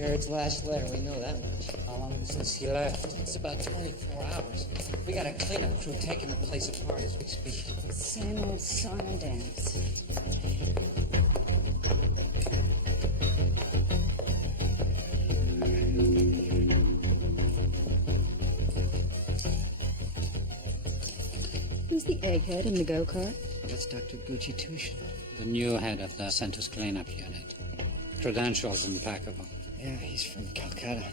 Jared's last letter. We know that much. How long since he left? It's about 24 hours. We got a cleanup crew taking the place apart as we speak. Same old song and dance. Who's the egghead in the go-kart? That's Dr. Gucci Tushin. The new head of the Center's cleanup unit. Credentials impeccable. Yeah, he's from Calcutta.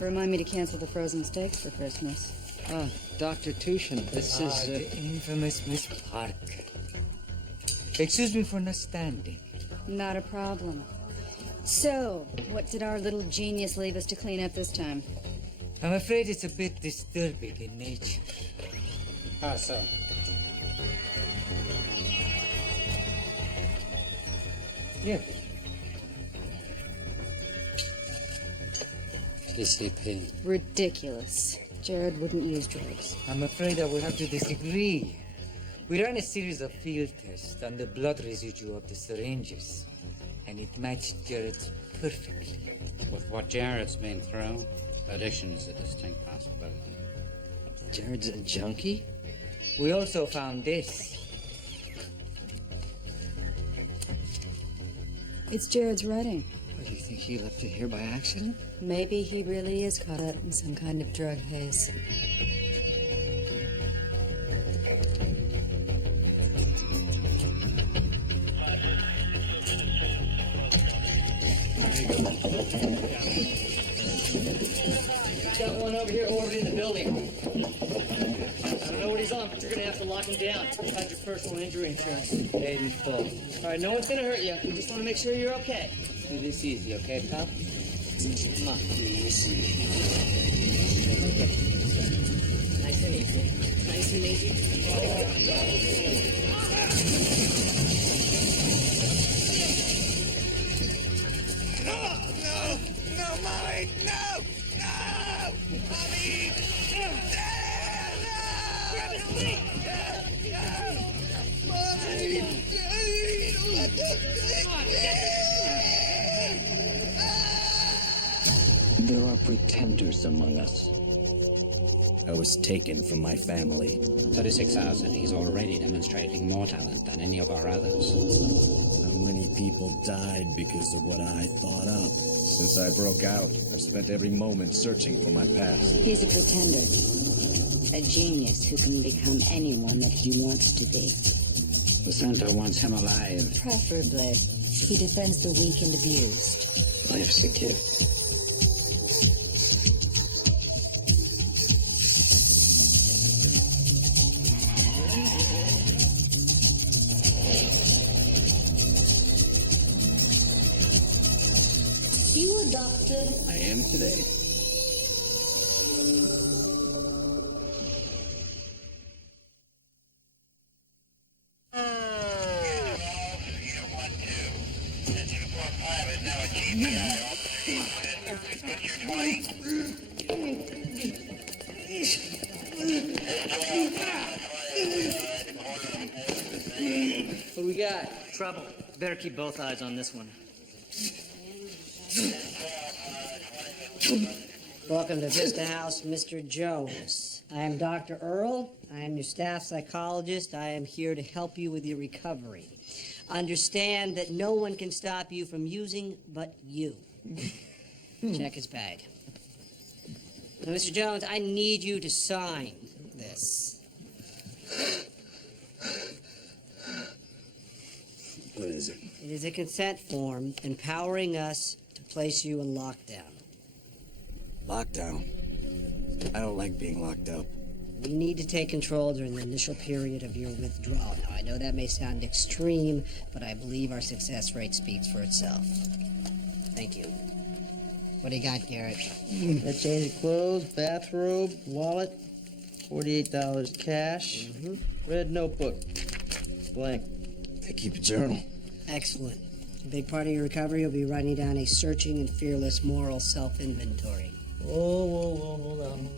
Remind me to cancel the frozen steaks for Christmas. Oh, Dr. Tushin, this is... The infamous Miss Park. Excuse me for not standing. Not a problem. So, what did our little genius leave us to clean up this time? I'm afraid it's a bit disturbing in nature. How so? Yeah. PCP. Ridiculous. Jared wouldn't use drugs. I'm afraid I will have to disagree. We ran a series of field tests on the blood residue of the syringes, and it matched Jared's perfectly. With what Jared's been through, addiction is a distinct possibility. Jared's a junkie? We also found this. It's Jared's writing. What, do you think he left it here by accident? Maybe he really is caught up in some kind of drug haze. Got one over here orbiting the building. I don't know what he's on, but you're gonna have to lock him down. How's your personal injury insurance? Paid in full. All right, no one's gonna hurt you. We just want to make sure you're okay. Do this easy, okay, pal? Come on. Easy. Nice and easy. Nice and easy. No, Molly! No! No! Molly! There are pretenders among us. I was taken from my family. 36,000. He's already demonstrating more talent than any of our others. How many people died because of what I thought up? Since I broke out, I've spent every moment searching for my past. He's a pretender. A genius who can become anyone that he wants to be. The Center wants him alive. Preferably. He defends the weak and abused. Life's a gift. You a doctor? I am today. What do we got? Trouble. Better keep both eyes on this one. Welcome to Vista House, Mr. Jones. I am Dr. Earl. I am your staff psychologist. I am here to help you with your recovery. Understand that no one can stop you from using but you. Check his bag. Now, Mr. Jones, I need you to sign this. What is it? It is a consent form empowering us to place you in lockdown. Lockdown. I don't like being locked up. We need to take control during the initial period of your withdrawal. Now, I know that may sound extreme, but I believe our success rate speaks for itself. Thank you. What do you got, Garrett? A change of clothes, bathrobe, wallet, $48 cash, red notebook, blank. I keep a journal. Excellent. A big part of your recovery will be writing down a searching and fearless moral self-inventory. Whoa, hold on.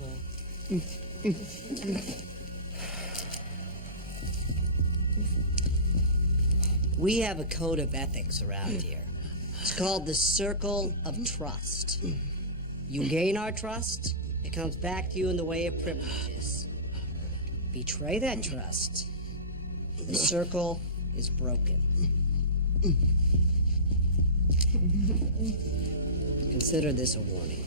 We have a code of ethics around here. It's called the circle of trust. You gain our trust, it comes back to you in the way of privileges. Betray that trust, the circle is broken. Consider this a warning.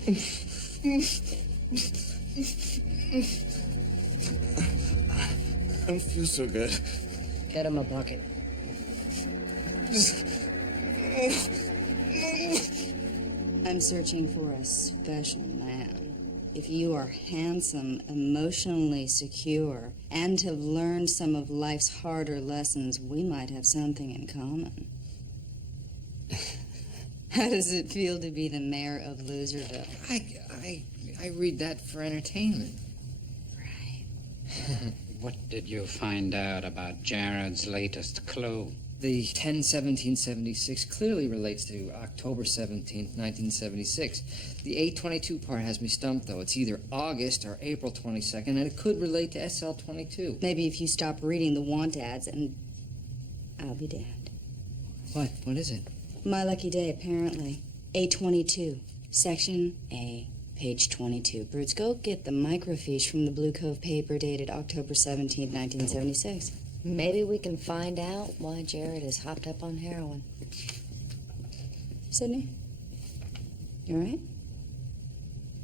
I don't feel so good. Get him a bucket. I'm searching for a special man. If you are handsome, emotionally secure, and have learned some of life's harder lessons, we might have something in common. How does it feel to be the mayor of Loserville? I read that for entertainment. Right. What did you find out about Jared's latest clue? The 10/17/76 clearly relates to October 17th, 1976. The 8/22 part has me stumped, though. It's either August or April 22nd, and it could relate to SL22. Maybe if you stop reading the want ads, and I'll be damned. What? What is it? My lucky day, apparently. A22, Section A, page 22. Brutes, go get the microfiche from the Blue Cove paper dated October 17th, 1976. Maybe we can find out why Jared is hopped up on heroin. Sydney? You all right?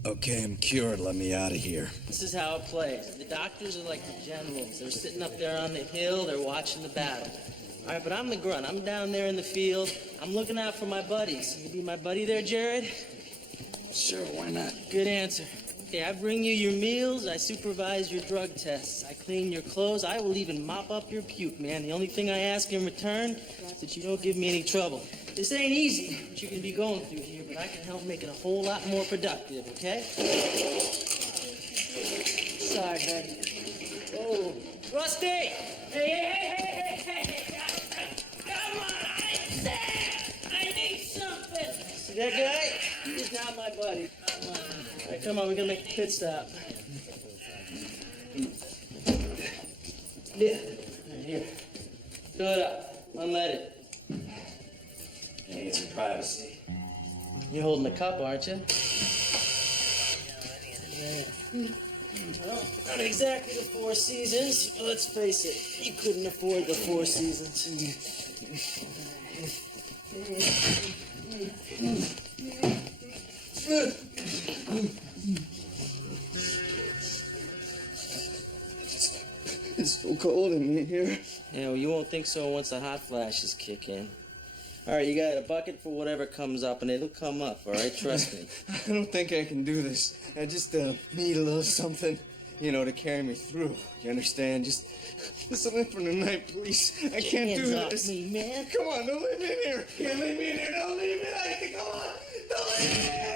Okay, I'm cured. Let me out of here. This is how it plays. The doctors are like the generals. They're sitting up there on the hill, they're watching the battle. All right, but I'm the grunt. I'm down there in the field. I'm looking out for my buddies. You be my buddy there, Jared? Sure, why not? Good answer. Okay, I bring you your meals, I supervise your drug tests, I clean your clothes, I will even mop up your puke, man. The only thing I ask in return is that you don't give me any trouble. This ain't easy, what you're gonna be going through here, but I can help make it a whole lot more productive, okay? Sorry, buddy. Oh, Rusty! Hey! Come on, I need something! See that guy? He's not my buddy. All right, come on, we're gonna make a pit stop. Yeah, here. Fill it up, unlead it. I need some privacy. You're holding the cup, aren't you? Well, not exactly the Four Seasons, but let's face it, you couldn't afford the Four Seasons. It's so cold in here. Yeah, well, you won't think so once the hot flashes kick in. All right, you got a bucket for whatever comes up, and it'll come up, all right? Trust me. I don't think I can do this. I just need a little something, to carry me through. You understand? Just something for the night, please. I can't do Hands off this. me, man. Come on, don't leave me in here. Can't leave me in here. Don't leave me in here. Come on. Don't leave me in here.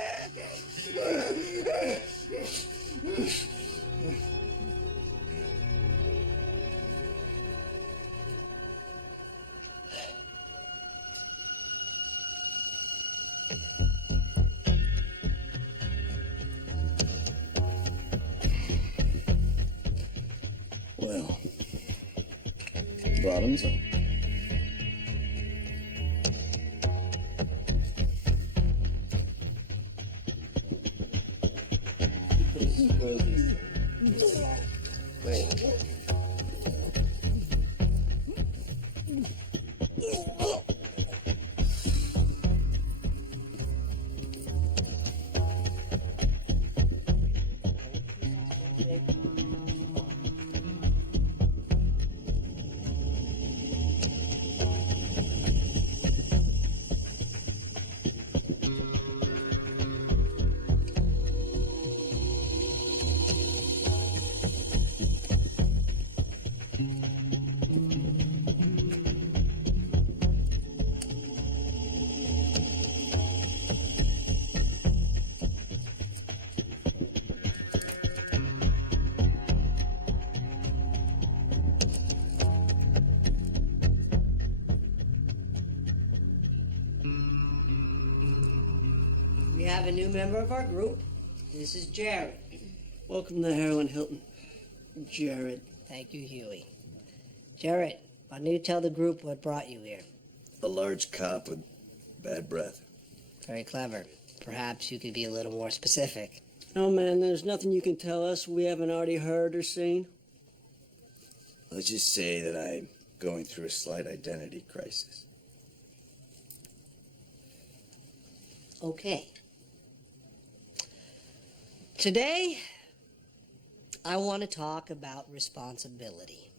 Well, bottoms up. We have a new member of our group. This is Jared. Welcome to Heroin Hilton. Jared. Thank you, Huey. Jared, why don't you tell the group what brought you here? A large cop with bad breath. Very clever. Perhaps you could be a little more specific. Oh, man, there's nothing you can tell us we haven't already heard or seen. Let's just say that I'm going through a slight identity crisis. Okay. Today, I want to talk about responsibility.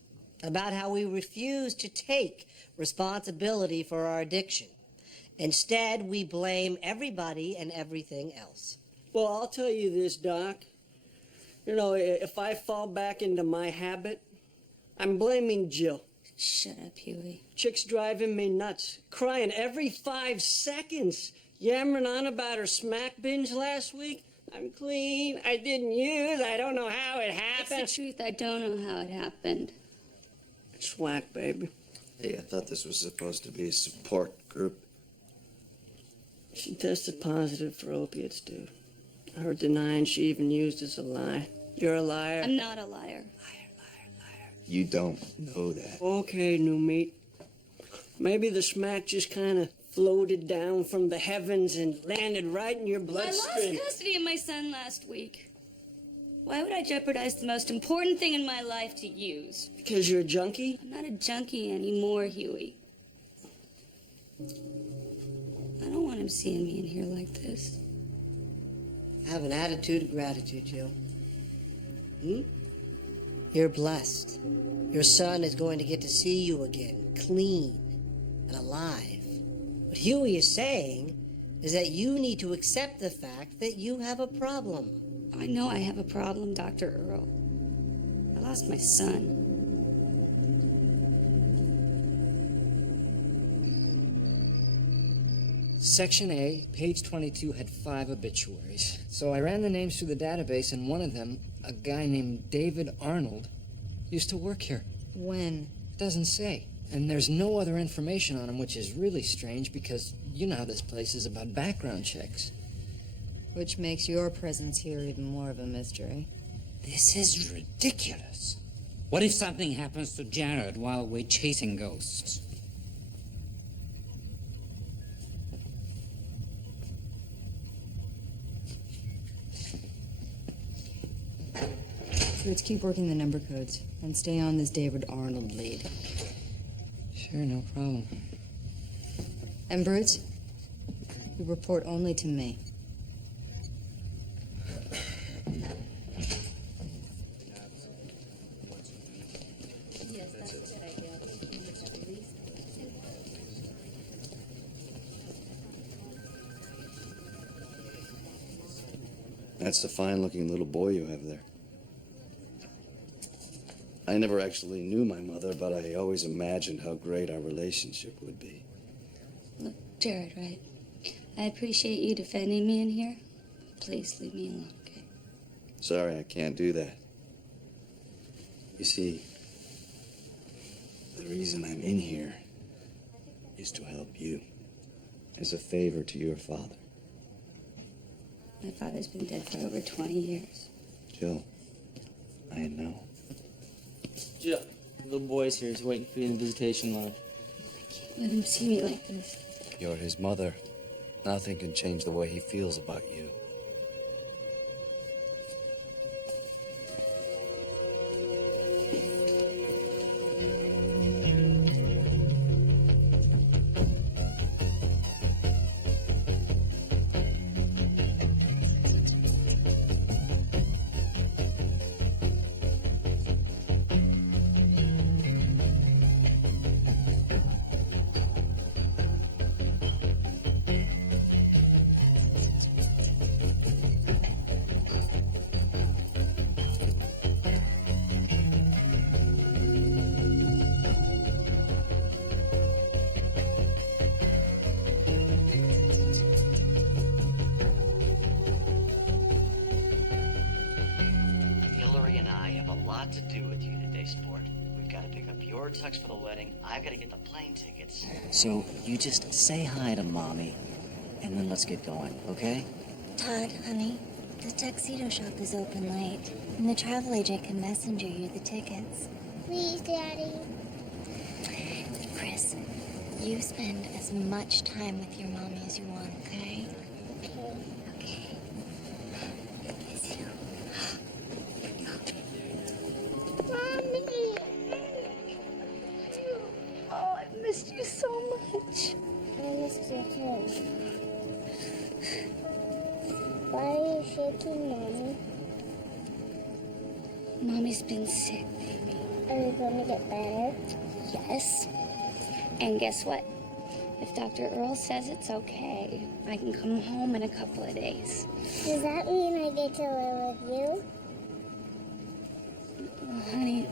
About how we refuse to take responsibility for our addiction. Instead, we blame everybody and everything else. Well, I'll tell you this, Doc. You know, if I fall back into my habit, I'm blaming Jill. Shut up, Huey. Chick's driving me nuts, crying every 5 seconds, yammering on about her smack binge last week. I'm clean, I didn't use, I don't know how it happened. It's the truth, I don't know how it happened. It's whack, baby. Hey, I thought this was supposed to be a support group. She tested positive for opiates, dude. Her denying she even used is a lie. You're a liar. I'm not a liar. You don't know that. Okay, new meat. Maybe the smack just kind of floated down from the heavens and landed right in your I bloodstream. lost custody of my son last week. Why would I jeopardize the most important thing in my life to use? Because you're a junkie? I'm not a junkie anymore, Huey. I don't want him seeing me in here like this. Have an attitude of gratitude, Jill. You're blessed. Your son is going to get to see you again, clean and alive. What Huey is saying is that you need to accept the fact that you have a problem. I know I have a problem, Dr. Earl. I lost my son. Section A, page 22, had 5 obituaries. So I ran the names through the database, and one of them, a guy named David Arnold, used to work here. When? Doesn't say. And there's no other information on him, which is really strange because you know how this place is about background checks. Which makes your presence here even more of a mystery. This is ridiculous. What if something happens to Jared while we're chasing ghosts? So let's keep working the number codes and stay on this David Arnold lead. Sure, no problem. And Brutes, you report only to me. That's a fine-looking little boy you have there. I never actually knew my mother, but I always imagined how great our relationship would be. Look, Jared, right? I appreciate you defending me in here. Please leave me alone, okay? Sorry, I can't do that. You see, the reason I'm in here is to help you as a favor to your father. My father's been dead for over 20 years. Jill, I know. Jill, the little boy's here. He's waiting for you in the visitation lounge. I can't let him see me like this. You're his mother. Nothing can change the way he feels about you. To do with you today, sport. We've got to pick up your tux for the wedding. I've got to get the plane tickets. So you just say hi to Mommy, and then let's get going, okay? Todd, honey, the tuxedo shop is open late, and the travel agent can messenger you the tickets. Please, Daddy. Chris, You spend as much time with your mommy as you want, okay? Okay. Miss you. Mommy! Oh, I missed you so much. I missed you too. Why are you shaking, Mommy? Mommy's been sick, baby. Are you going to get better? Yes. And guess what? If Dr. Earl says it's okay, I can come home in a couple of days. Does that mean I get to live with you? Well, honey,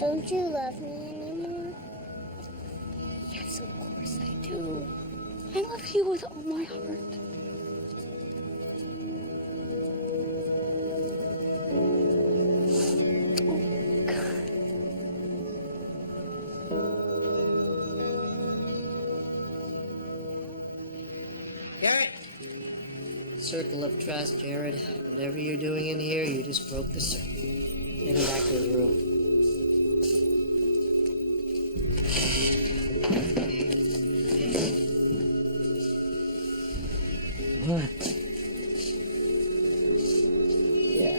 Don't you love me anymore? yes, of course I do. I love you with all my heart. Garrett! Circle of trust, Jared. Whatever you're doing in here, you just broke the circle. Get him back to his room. What? Yeah.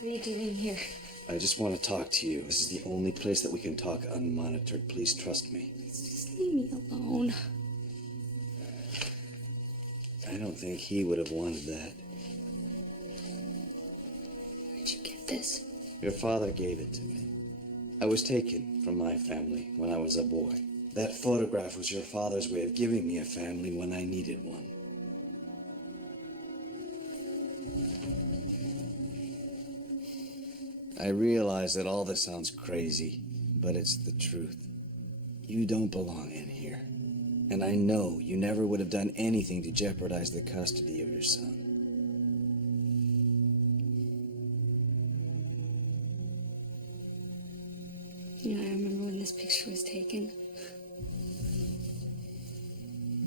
What are you doing here? I just want to talk to you. This is the only place that we can talk unmonitored. Please trust me. Just leave me alone. I don't think he would have wanted that. Where'd you get this? Your father gave it to me. I was taken from my family when I was a boy. That photograph was your father's way of giving me a family when I needed one. I realize that all this sounds crazy, but it's the truth. You don't belong in here. And I know you never would have done anything to jeopardize the custody of your son. You know, I remember when this picture was taken.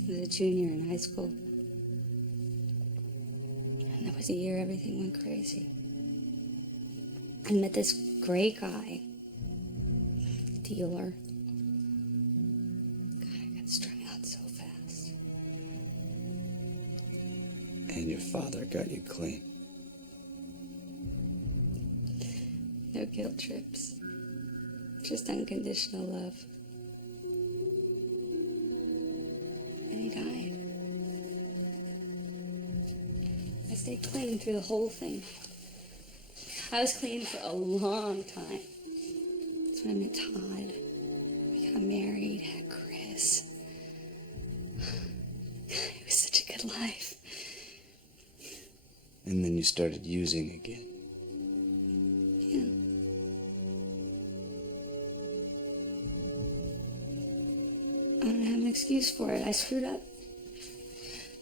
I was a junior in high school. And that was a year everything went crazy. I met this great guy. Dealer. God, I got strung out so fast. And your father got you clean. No guilt trips. Just unconditional love. And he died. I stayed clean through the whole thing. I was clean for a long time. That's when I met Todd. We got married, had Chris. It was such a good life. And then you started using again. Yeah. I don't have an excuse for it. I screwed up.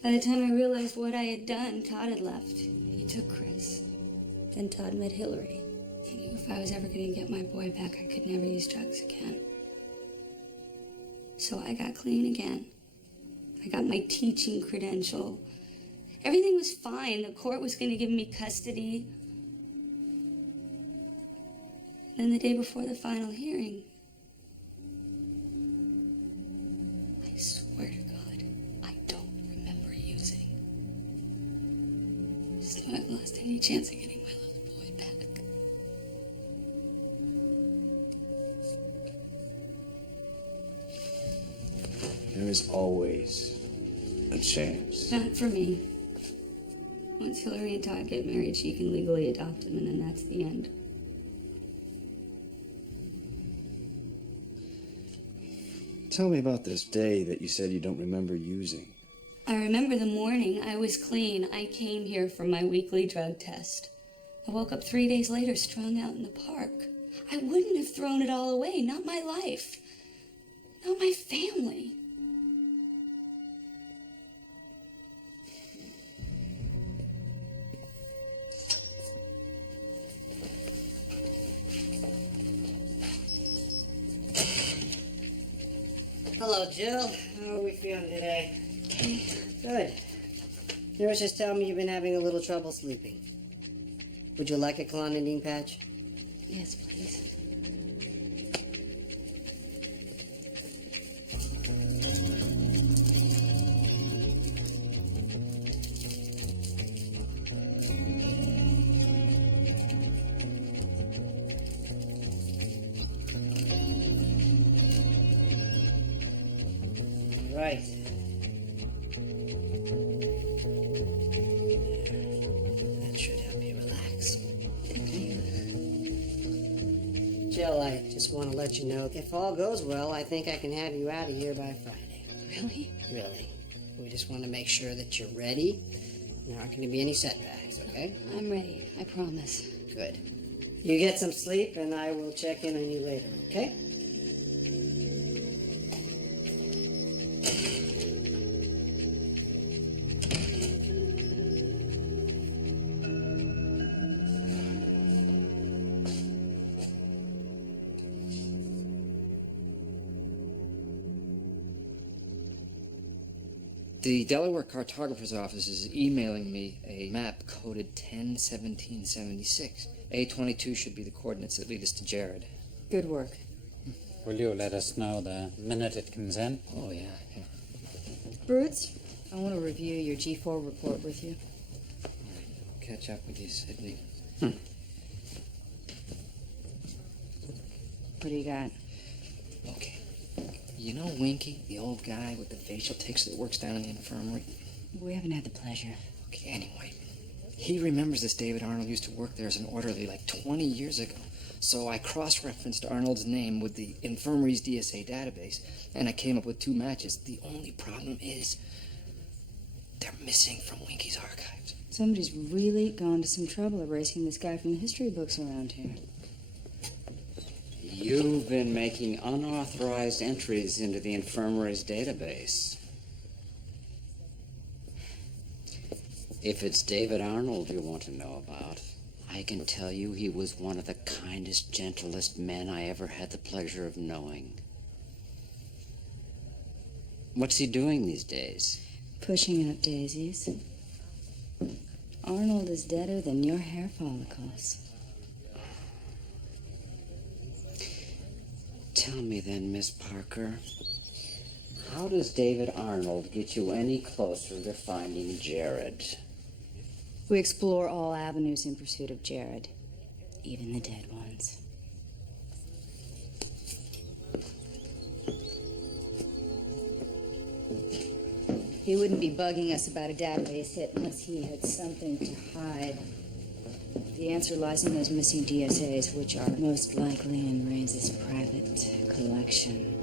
By the time I realized what I had done, Todd had left. He took Chris. Then Todd met Hillary. And he if I was ever going to get my boy back, I could never use drugs again. So I got clean again. I got my teaching credential. Everything was fine. The court was going to give me custody. Then the day before the final hearing, I swear to God, I don't remember using. I just know I've lost any chance of getting my little boy back. There is always a chance. Not for me. Once Hillary and Todd get married, she can legally adopt him, and then that's the end. Tell me about this day that you said you don't remember using. I remember the morning I was clean. I came here for my weekly drug test. I woke up 3 days later strung out in the park. I wouldn't have thrown it all away. Not my life. Not my family. Hello, Jill. How are we feeling today? Good. Nurse just tell me you've been having a little trouble sleeping. Would you like a clonidine patch? Yes, please. Right. That should help you relax. Jill, I just want to let you know, if all goes well, I think I can have you out of here by Friday. Really? Really. We just want to make sure that you're ready. There aren't going to be any setbacks, okay? I'm ready. I promise. Good. You get some sleep, and I will check in on you later, okay? The Delaware Cartographer's Office is emailing me a map coded 101776. A22 should be the coordinates that lead us to Jared. Good work. Will you let us know the minute it comes in? Oh, yeah. Brutes, I want to review your G4 report with you. I'll catch up with you, Sydney. What do you got? Okay. You know Winky, the old guy with the facial tics that works down in the infirmary? We haven't had the pleasure. Okay, anyway. He remembers this David Arnold used to work there as an orderly like 20 years ago. So I cross-referenced Arnold's name with the infirmary's DSA database, and I came up with 2 matches. The only problem is they're missing from Winky's archives. Somebody's really gone to some trouble erasing this guy from the history books around here. You've been making unauthorized entries into the infirmary's database. If it's David Arnold you want to know about, I can tell you he was one of the kindest, gentlest men I ever had the pleasure of knowing. What's he doing these days? Pushing up daisies. Arnold is deader than your hair follicles. Tell me then, Miss Parker, how does David Arnold get you any closer to finding Jared? We explore all avenues in pursuit of Jared, even the dead ones. He wouldn't be bugging us about a database hit unless he had something to hide. The answer lies in those missing DSAs, which are most likely in Rains's private collection.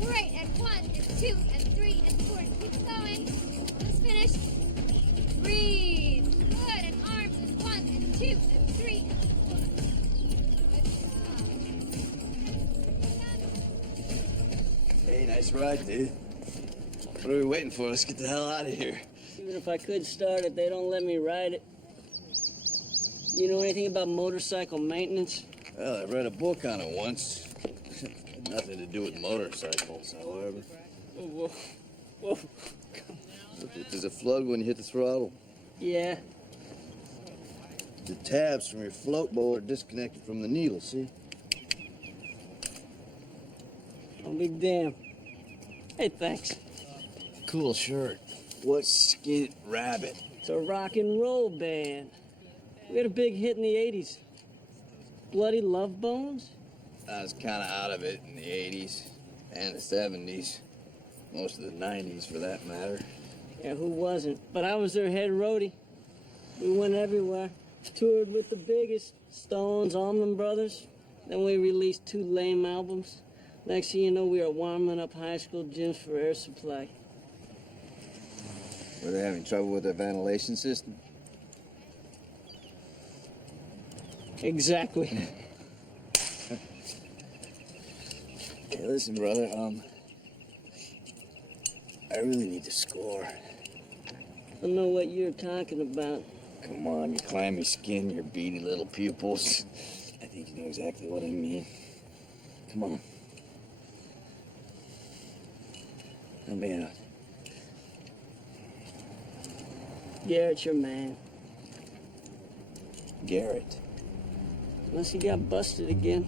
Right, and 1, and 2, and 3, and 4. Keep going. Almost finished. Breathe. Good, and arms, and 1, and 2, and 3, and 4. Hey, nice ride, dude. What are we waiting for? Let's get the hell out of here. He Even if I could start it, they don't let me ride it. You know anything about motorcycle maintenance? Well, I read a book on it once. Had nothing to do with motorcycles, however. Whoa. Whoa. Does it flood when you hit the throttle? Yeah. The tabs from your float bowl are disconnected from the needle, see? I'll be damned. Hey, thanks. Cool shirt. What's Skint Rabbit? It's a rock and roll band. We had a big hit in the 80s. Bloody Love Bones? I was kind of out of it in the 80s and the 70s. Most of the 90s, for that matter. Yeah, who wasn't? But I was their head roadie. We went everywhere. Toured with the biggest. Stones, Allman Brothers. Then we released 2 lame albums. Next thing you know, we were warming up high school gyms for Air Supply. Were they having trouble with their ventilation system? Exactly. Hey, listen, brother, I really need to score. I don't know what you're talking about. Come on, your clammy skin, your beady little pupils. I think you know exactly what I mean. Come on. Help me out. Garrett's your man. Garrett. Unless he got busted again.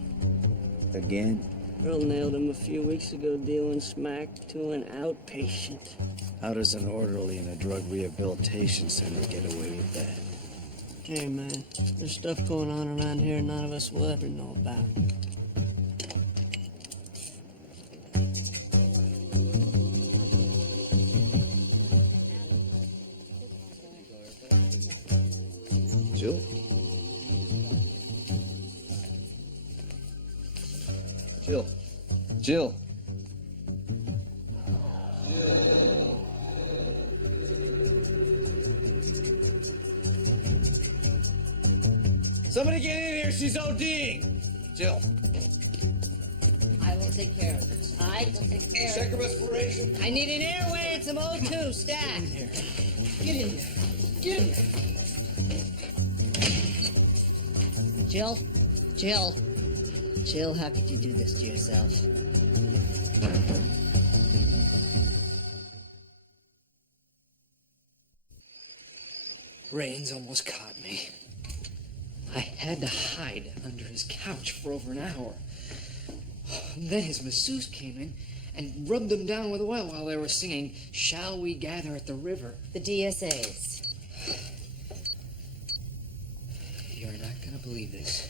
Again? Earl nailed him a few weeks ago dealing smack to an outpatient. How does an orderly in a drug rehabilitation center get away with that? Hey, man, there's stuff going on around here none of us will ever know about. Jill? Jill. Jill. Somebody get in here, she's ODing. Jill. I will take care of this. I will take care of Check her respiration. I need an airway and some O2, stack. Get in there. Get in there. Jill? Jill? Jill, how could you do this to yourself? Rains almost caught me. I had to hide under his couch for over an hour. Then his masseuse came in and rubbed them down with oil while they were singing, "Shall We Gather at the River?" The DSAs. You're not gonna believe this.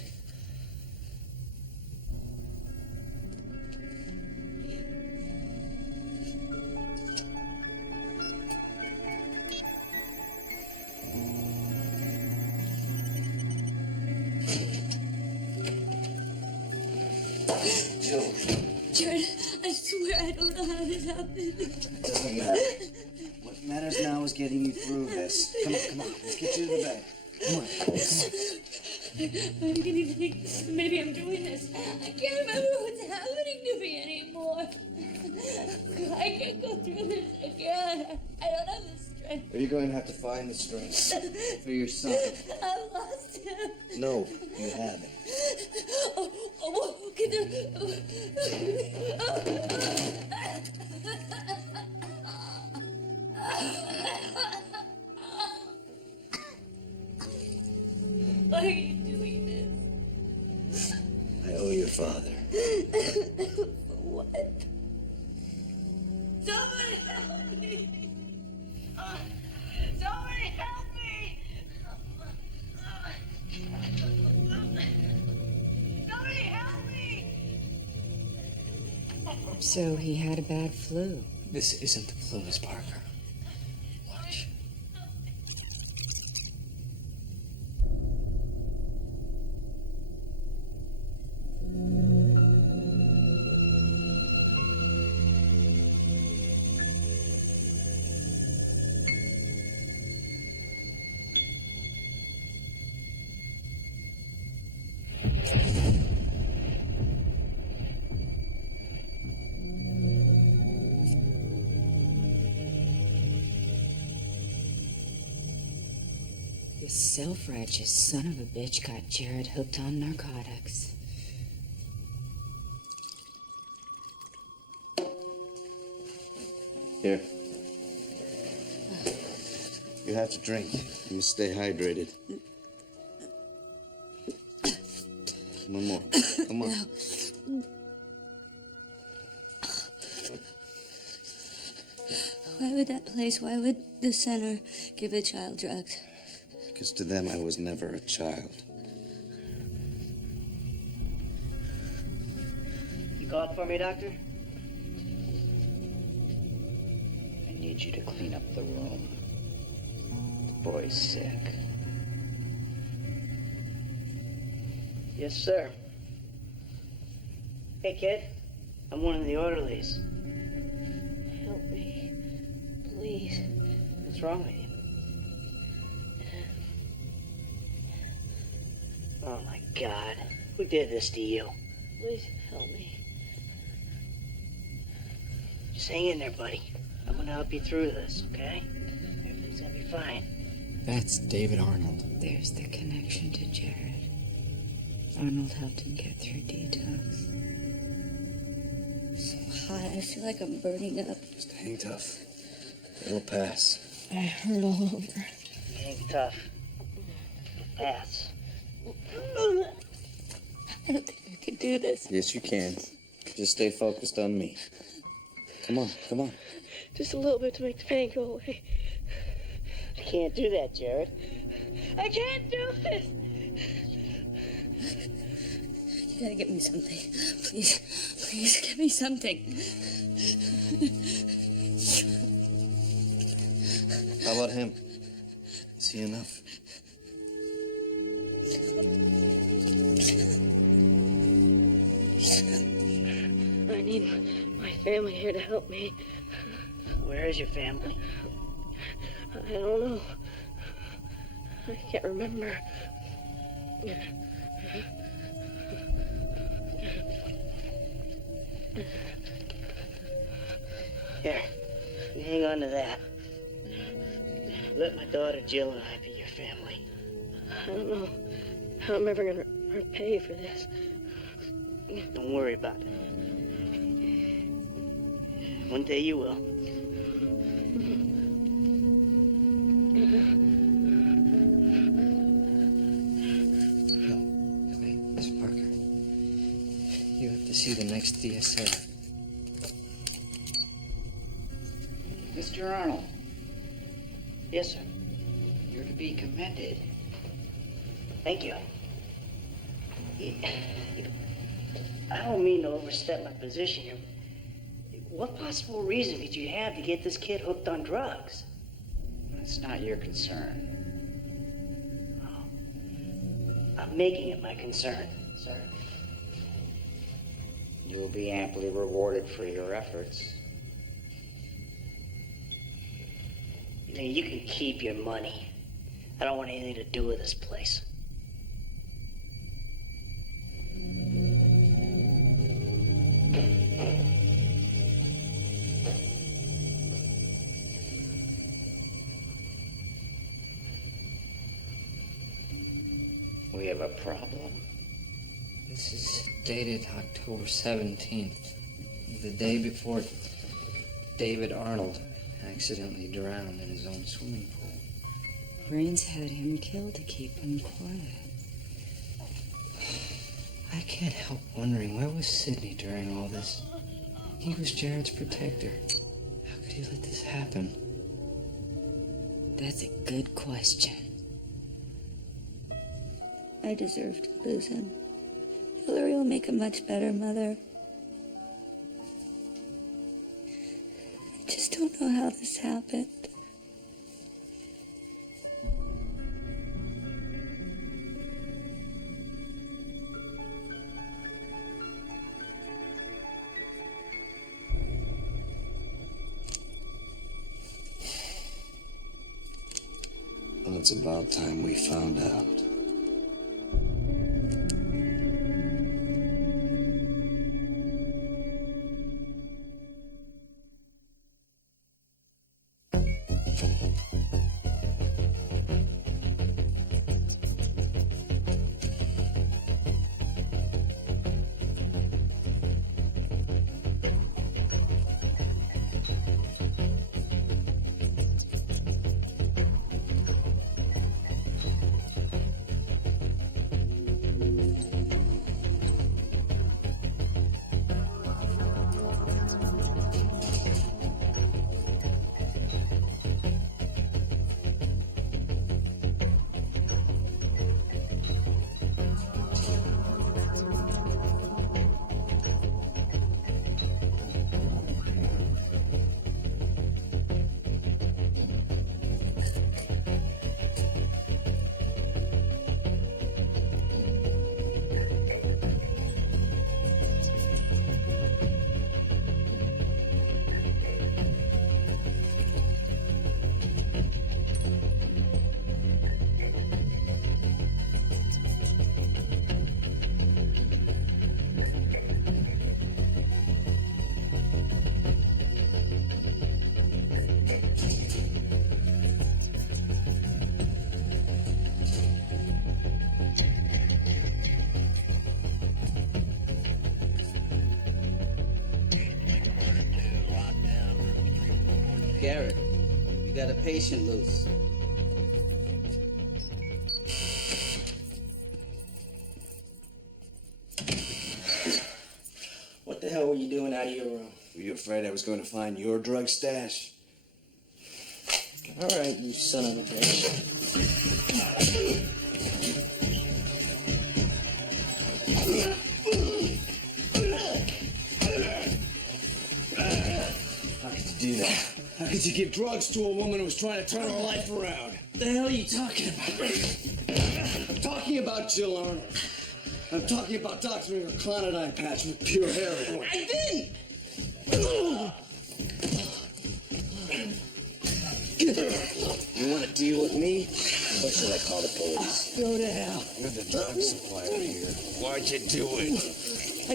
Jill. Jared, I swear I don't know how this happened. It doesn't matter. What matters now is getting you through this. Come on. Let's get you to the bed. Come on. I'm getting like, maybe I'm doing this. I can't remember what's happening to me anymore. I can't go through this again. I don't have the strength. Are you going to have to find the strength for your son? I've lost him. No, you haven't. Why are you doing this? I owe your father. What? Somebody help me! Somebody help me! Somebody help me! So he had a bad flu. This isn't the flu, Miss Parker. Watch. This self-righteous son of a bitch got Jared hooked on narcotics. Here. You have to drink. You must stay hydrated. One more. Come on. Why would that place, why would the center give a child drugs? Because to them, I was never a child. You called for me, Doctor? I need you to clean up the room. The boy's sick. Yes, sir. Hey, kid. I'm one of the orderlies. Help me, please. What's wrong with you? Oh, my God. Who did this to you? Please help me. Just hang in there, buddy. I'm gonna help you through this, okay? Everything's gonna be fine. That's David Arnold. There's the connection to Jared. Arnold helped him get through detox. So hot, I feel like I'm burning up. Just hang tough. It'll pass. I hurt all over. Hang tough. Pass. I don't think I can do this. Yes, you can. Just stay focused on me. Come on, come on. Just a little bit to make the pain go away. I can't do that, Jared. I can't do this. You gotta get me something. Please, please, get me something. How about him? Is he enough? I need my family here to help me. Where is your family? I don't know. I can't remember. Here, you hang on to that. Let my daughter Jill and I be your family. I don't know how I'm ever gonna repay you for this. Don't worry about it. One day you will. Wait, Miss Parker. You have to see the next DSA. Mr. Arnold, Yes, sir. you're to be commended. Thank you. I don't mean to overstep my position here. What possible reason could you have to get this kid hooked on drugs? It's not your concern. I'm making it my concern, sir. You'll be amply rewarded for your efforts. You know, you can keep your money. I don't want anything to do with this place. We have a problem. This is dated October 17th, the day before David Arnold accidentally drowned in his own swimming pool. Rains had him killed to keep him quiet. I can't help wondering, where was Sidney during all this? He was Jared's protector. How could he let this happen? That's a good question. I deserve to lose him. Hillary will make a much better mother. I just don't know how this happened. Well, it's about time we found out. patient loose. What the hell were you doing out of your room? Were you afraid I was going to find your drug stash? All right, you son of a bitch. How could you do that? How could you give drugs to a woman who was trying to turn her life around? What the hell are you talking about? I'm talking about Jill Arnold. I'm talking about doctoring her clonidine patch with pure heroin. I didn't! You want to deal with me? Or should I call the police? Go to hell. You're the drug supplier here. Why'd you do it?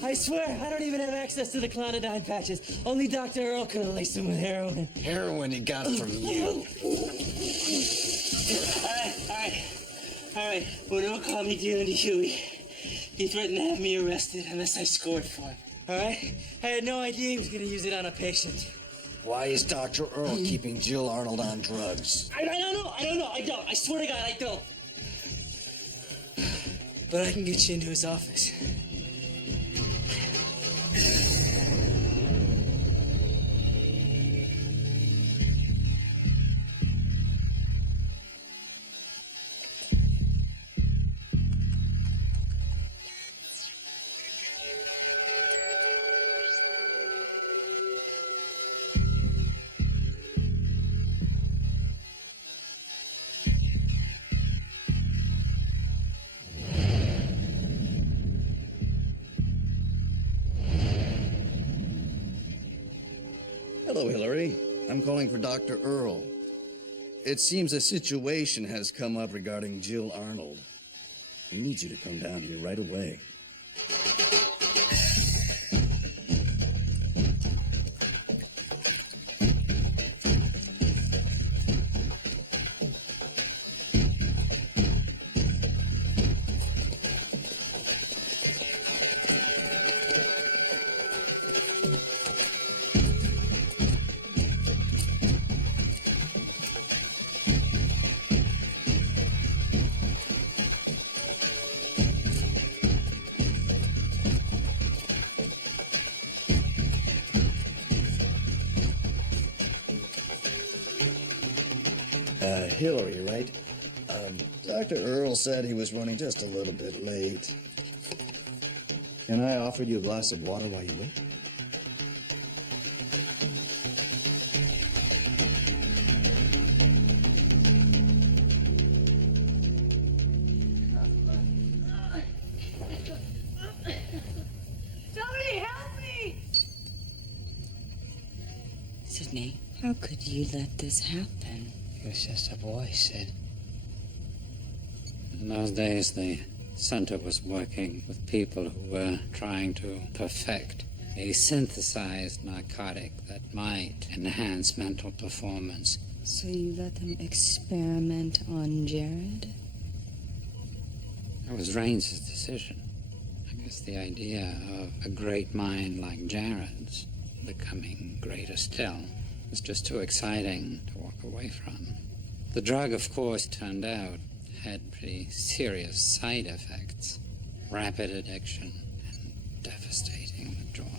I swear, I don't even have access to the clonidine patches. Only Dr. Earl could have laced them with heroin. Heroin he got from you. All right. Well, don't call me dealing to Huey. He threatened to have me arrested unless I scored for him. All right? I had no idea he was going to use it on a patient. Why is Dr. Earl keeping Jill Arnold on drugs? I don't know. I don't. I swear to God, I don't. But I can get you into his office. Hello, Hillary. I'm calling for Dr. Earl. It seems a situation has come up regarding Jill Arnold. He needs you to come down here right away. Hillary, right? Dr. Earl said he was running just a little bit late. Can I offer you a glass of water while you wait? Somebody help me! Sydney, how could you let this happen? It was just a boy, Sid. In those days, the center was working with people who were trying to perfect a synthesized narcotic that might enhance mental performance. So you let them experiment on Jared? It was Raines' decision. I guess the idea of a great mind like Jared's becoming greater still was just too exciting to walk away from. The drug, of course, turned out had pretty serious side effects. Rapid addiction and devastating withdrawal.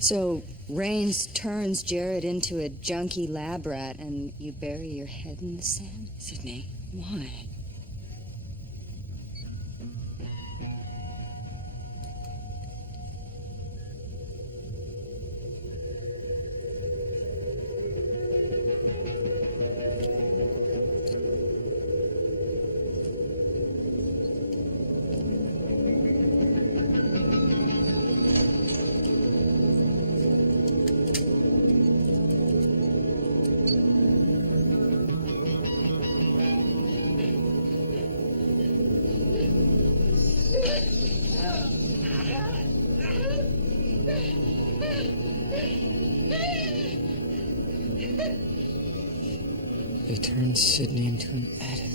So Raines turns Jared into a junkie lab rat and you bury your head in the sand? Sydney, why? They turned Sydney into an addict.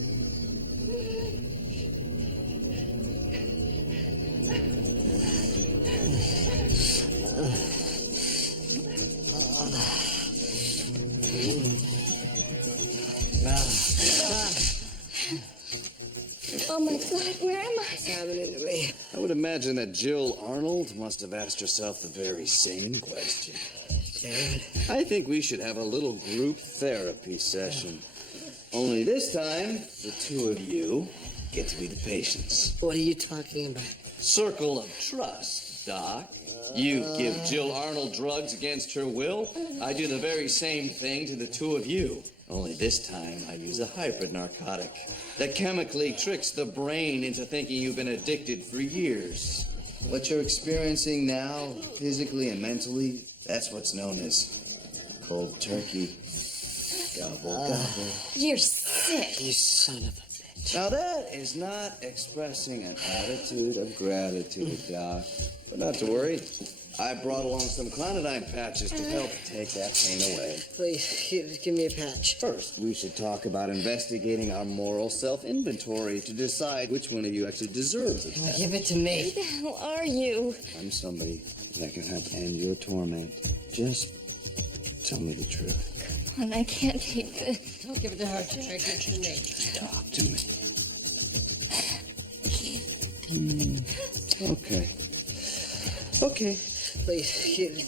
Oh my God, where am I? What's happening to me? I would imagine that Jill Arnold must have asked herself the very same question. Jared? I think we should have a little group therapy session. Only this time, the two of you get to be the patients. What are you talking about? Circle of trust, Doc. You give Jill Arnold drugs against her will. I do the very same thing to the two of you. Only this time, I use a hybrid narcotic that chemically tricks the brain into thinking you've been addicted for years. What you're experiencing now, physically and mentally, that's what's known as cold turkey. Gobble, gobble. You're sick. You son of a bitch. Now that is not expressing an attitude of gratitude, Doc. But not to worry. I brought along some clonidine patches to help take that pain away. Please, give me a patch. First, we should talk about investigating our moral self-inventory to decide which one of you actually deserves it. Give it to me. Who the hell are you? I'm somebody that can help end your torment. Just tell me the truth. Come on, I can't take this. Don't give it to her, Jared. Give it to me. Talk to me. Okay. Okay. Please,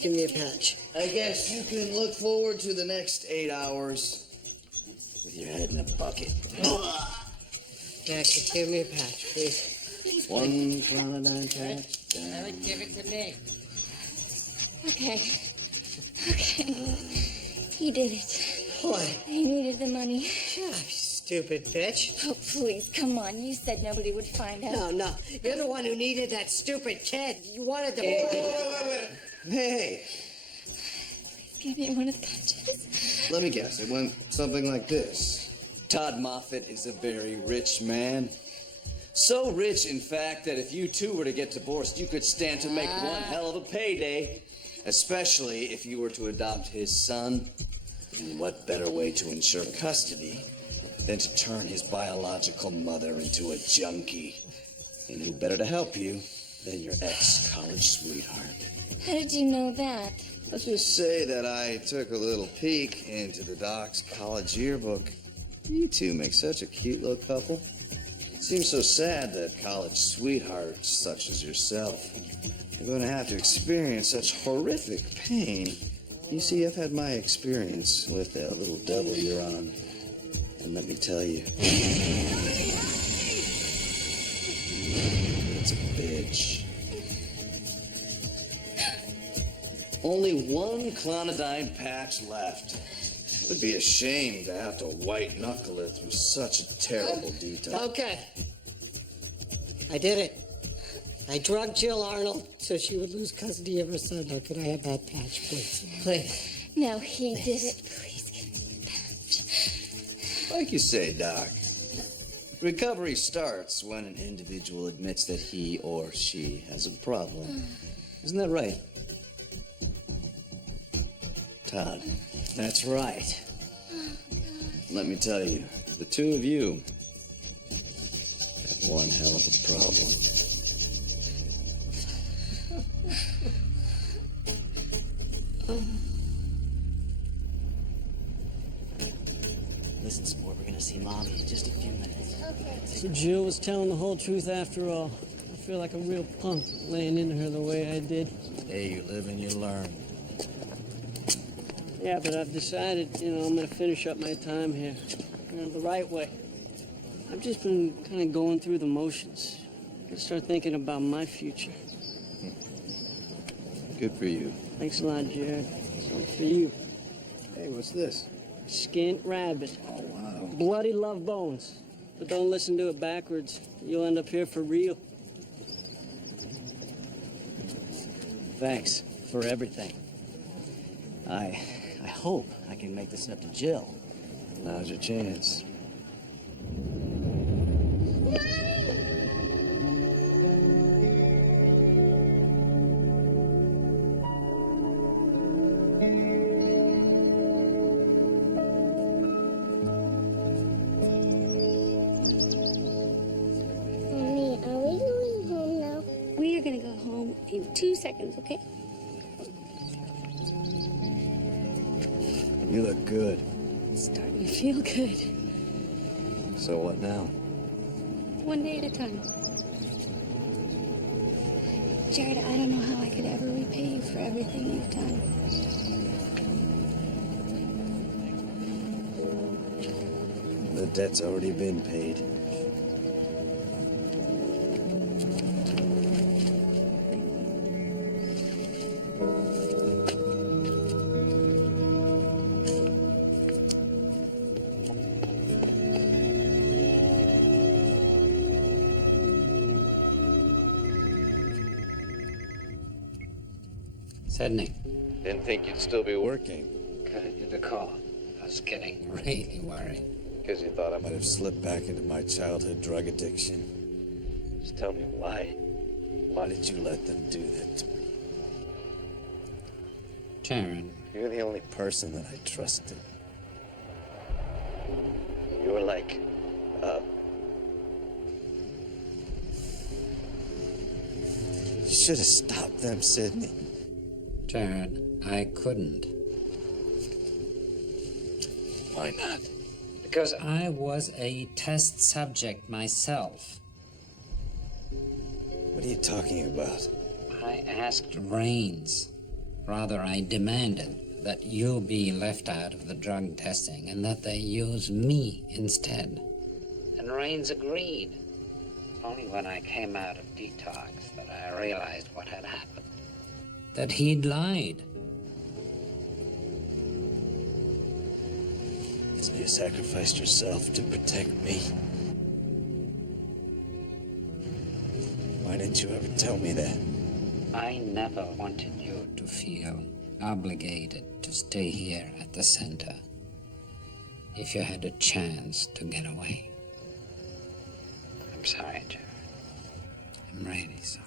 give me a patch. I guess you can look forward to the next 8 hours with your head in a bucket. Jackson, give me a patch, please. One clonidine patch down. Give it to me. Okay. He did it. What? He needed the money. Shut up, you stupid bitch. Oh, please, come on. You said nobody would find out. No. You're the one who needed that stupid kid. You wanted to... Hey, Please give me one of the patches. let me guess. It went something like this. Todd Moffat is a very rich man. So rich, in fact, that if you two were to get divorced, you could stand to make one hell of a payday. Especially if you were to adopt his son. And what better way to ensure custody than to turn his biological mother into a junkie? And who better to help you than your ex-college sweetheart? How did you know that? Let's just say that I took a little peek into the doc's college yearbook. You two make such a cute little couple. It seems so sad that college sweethearts such as yourself are going to have to experience such horrific pain. You see, I've had my experience with that little devil you're on. And let me tell you, it's a bitch. Only one clonidine patch left. It would be a shame to have to white knuckle it through such a terrible detail. Okay. I did it. I drugged Jill Arnold so she would lose custody of her son. Now, could I have that patch, please? Please. No, he did it. Please give me the patch. Like you say, Doc, recovery starts when an individual admits that he or she has a problem. Isn't that right? Todd. That's right. Let me tell you, the two of you have one hell of a problem. Listen, sport, we're gonna see Mommy in just a few minutes. So Jill was telling the whole truth after all. I feel like a real punk laying into her the way I did. Hey, you live and you learn. Yeah, but I've decided, I'm gonna finish up my time here. The right way. I've just been kind of going through the motions. I'm gonna start thinking about my future. Good for you. Thanks a lot, Jared. Something for you. Hey, what's this? Skint rabbit. Oh, wow. Bloody love bones. But don't listen to it backwards. You'll end up here for real. Thanks for everything. I hope I can make this up to Jill. Now's your chance. Mommy, are we going home now? We are gonna go home in 2 seconds, okay? You look good. It's starting to feel good. So what now? One day at a time. Jared, I don't know how I could ever repay you for everything you've done. The debt's already been paid. Sydney. Didn't think you'd still be working. Couldn't you the call? I was getting really worried. Because you thought I might have slipped back into my childhood drug addiction. Just tell me why. Why did you let them do that to me? Jared. You're the only person that I trusted. You were like, you should have stopped them, Sydney. Jared, I couldn't. Why not? Because I was a test subject myself. What are you talking about? I asked Rains. Rather, I demanded that you be left out of the drug testing and that they use me instead. And Rains agreed. Only when I came out of detox that I realized what had happened. That he'd lied. So you sacrificed yourself to protect me. Why didn't you ever tell me that? I never wanted you to feel obligated to stay here at the center if you had a chance to get away. I'm sorry, Jared. I'm really sorry.